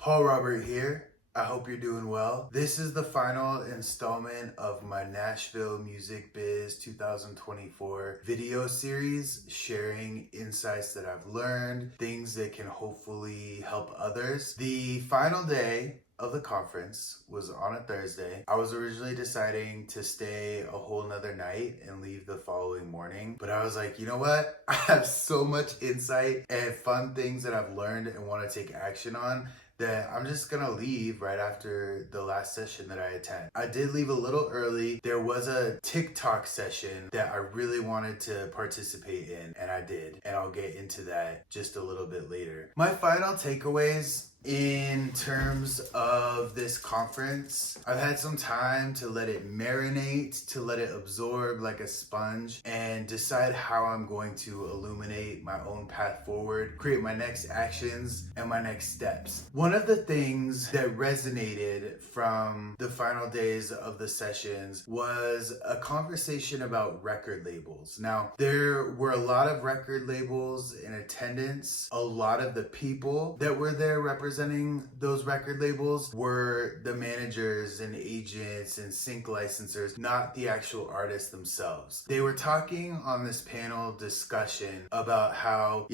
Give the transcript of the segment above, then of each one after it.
Paul Robert here. I hope you're doing well. This is the final installment of my Nashville Music Biz 2024 video series, sharing insights that I've learned, things that can hopefully help others. The final day of the conference was on a Thursday. I was originally deciding to stay a whole nother night and leave the following morning, but I was like, you know what? I have so much insight and fun things that I've learned and want to take action on that I'm just gonna leave right after the last session that I attend. I did leave a little early. There was a TikTok session that I really wanted to participate in, and I did. And I'll get into that just a little bit later. My final takeaways in terms of this conference, I've had some time to let it marinate, to let it absorb like a sponge, and decide how I'm going to illuminate my own path forward, create my next actions and my next steps. One of the things that resonated from the final days of the sessions was a conversation about record labels. Now, there were a lot of record labels in attendance. A lot of the people that were there representing those record labels were the managers and agents and sync licensors, not the actual artists themselves. They were talking on this panel discussion about how,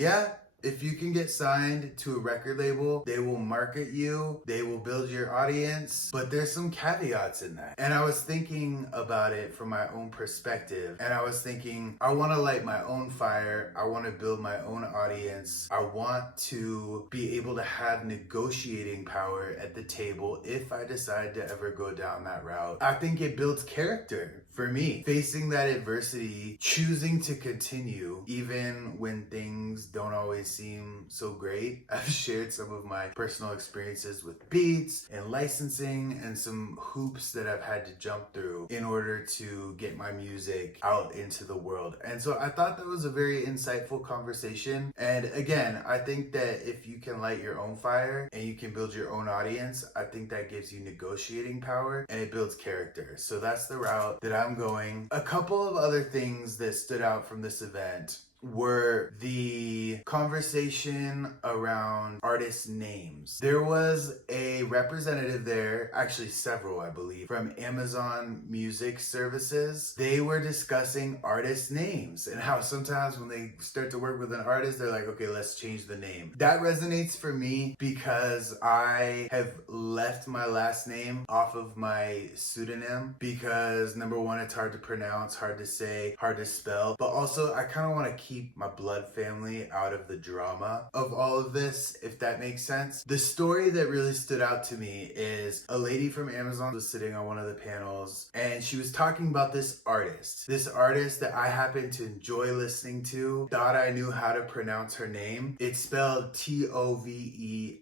if you can get signed to a record label, they will market you, they will build your audience, but there's some caveats in that. And I was thinking about it from my own perspective, and I was thinking, I want to light my own fire, I want to build my own audience, I want to be able to have negotiating power at the table if I decide to ever go down that route. I think it builds character for me. Facing that adversity, choosing to continue, even when things don't always seem so great. I've shared some of my personal experiences with beats and licensing and some hoops that I've had to jump through in order to get my music out into the world. And so I thought that was a very insightful conversation. And again, I think that if you can light your own fire and you can build your own audience, I think that gives you negotiating power and it builds character. So that's the route that I'm going. A couple of other things that stood out from this event were the conversation around artist names. There was a representative there, actually several, I believe, from Amazon Music Services. They were discussing artist names and how sometimes when they start to work with an artist, they're like, okay, let's change the name. That resonates for me because I have left my last name off of my pseudonym because number one, it's hard to pronounce, hard to say, hard to spell, but also I kind of want to keep my blood family out of the drama of all of this, if that makes sense. The story that really stood out to me is a lady from Amazon was sitting on one of the panels and she was talking about this artist that I happen to enjoy listening to, thought I knew how to pronounce her name. It's spelled Tovelo.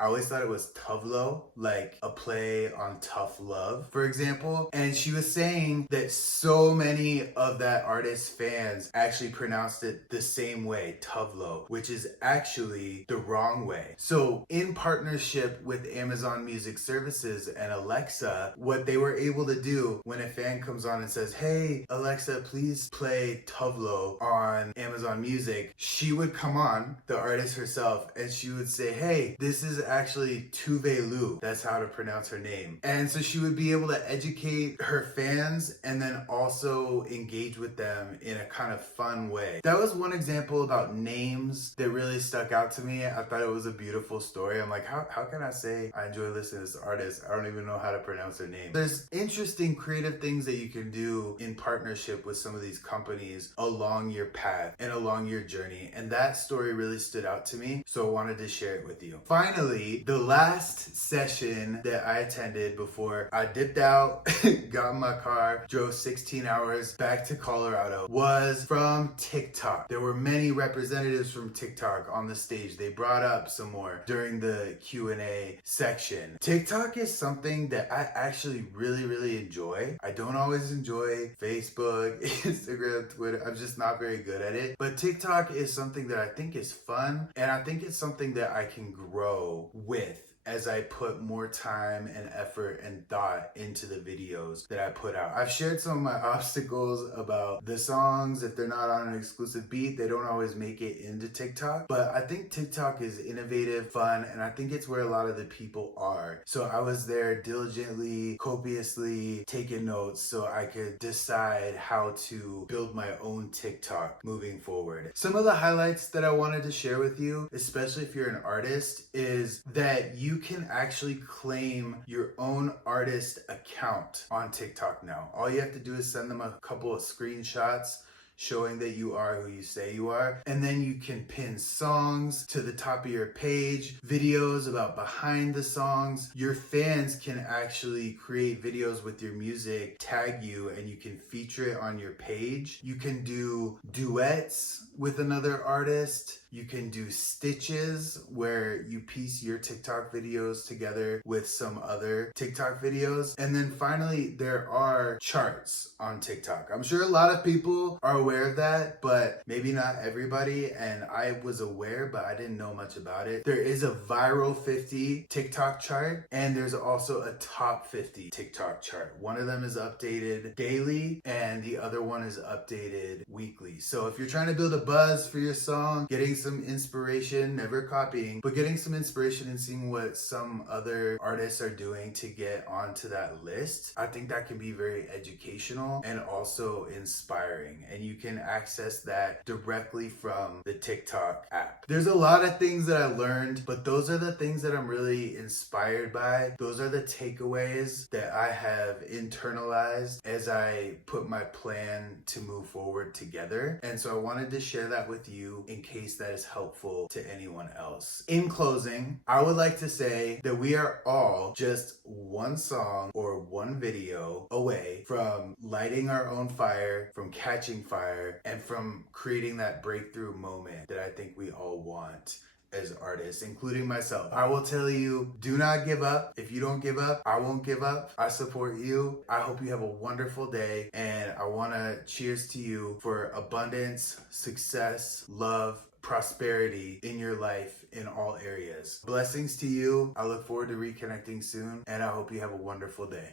I always thought it was Tovlo, like a play on tough love, for example. And she was saying that so many of that artist's fans actually pronounced it the same way, Tovlo, which is actually the wrong way. So in partnership with Amazon Music Services and Alexa, what they were able to do when a fan comes on and says, hey, Alexa, please play Tovlo on Amazon Music, she would come on, the artist herself, and she would say, hey, this is actually Tuvelu. That's how to pronounce her name. And so she would be able to educate her fans and then also engage with them in a kind of fun way. That was one example about names that really stuck out to me. I thought it was a beautiful story. I'm like, how can I say I enjoy listening to this artist? I don't even know how to pronounce their name. There's interesting creative things that you can do in partnership with some of these companies along your path and along your journey. And that story really stood out to me. So I wanted to share it with you. Finally, the last session that I attended before I dipped out, got in my car, drove 16 hours back to Colorado was from TikTok. There were many representatives from TikTok on the stage. They brought up some more during the Q&A section. TikTok is something that I actually really enjoy. I don't always enjoy Facebook, Instagram, Twitter. I'm just not very good at it. But TikTok is something that I think is fun, and I think it's something that I can grow with as I put more time and effort and thought into the videos that I put out. I've shared some of my obstacles about the songs. If they're not on an exclusive beat, they don't always make it into TikTok. But I think TikTok is innovative, fun, and I think it's where a lot of the people are. So I was there diligently, copiously taking notes so I could decide how to build my own TikTok moving forward. Some of the highlights that I wanted to share with you, especially if you're an artist, is that you can actually claim your own artist account on TikTok now. All you have to do is send them a couple of screenshots showing that you are who you say you are. And then you can pin songs to the top of your page, videos about behind the songs. Your fans can actually create videos with your music, tag you, and you can feature it on your page. You can do duets with another artist. You can do stitches where you piece your TikTok videos together with some other TikTok videos. And then finally, there are charts on TikTok. I'm sure a lot of people are aware of that, but maybe not everybody. And I was aware, but I didn't know much about it. There is a viral 50 TikTok chart, and there's also a top 50 TikTok chart. One of them is updated daily, and the other one is updated weekly. So if you're trying to build a buzz for your song, getting some inspiration, never copying, but getting some inspiration and seeing what some other artists are doing to get onto that list, I think that can be very educational and also inspiring. And you can access that directly from the TikTok app. There's a lot of things that I learned, but those are the things that I'm really inspired by. Those are the takeaways that I have internalized as I put my plan to move forward together. And so I wanted to share that with you in case that is helpful to anyone else. In closing, I would like to say that we are all just one song or one video away from lighting our own fire, from catching fire, and from creating that breakthrough moment that I think we all want as artists, including myself. I will tell you, do not give up. If you don't give up, I won't give up. I support you. I hope you have a wonderful day, and I want to cheers to you for abundance, success, love, prosperity in your life in all areas. Blessings to you. I look forward to reconnecting soon, and I hope you have a wonderful day.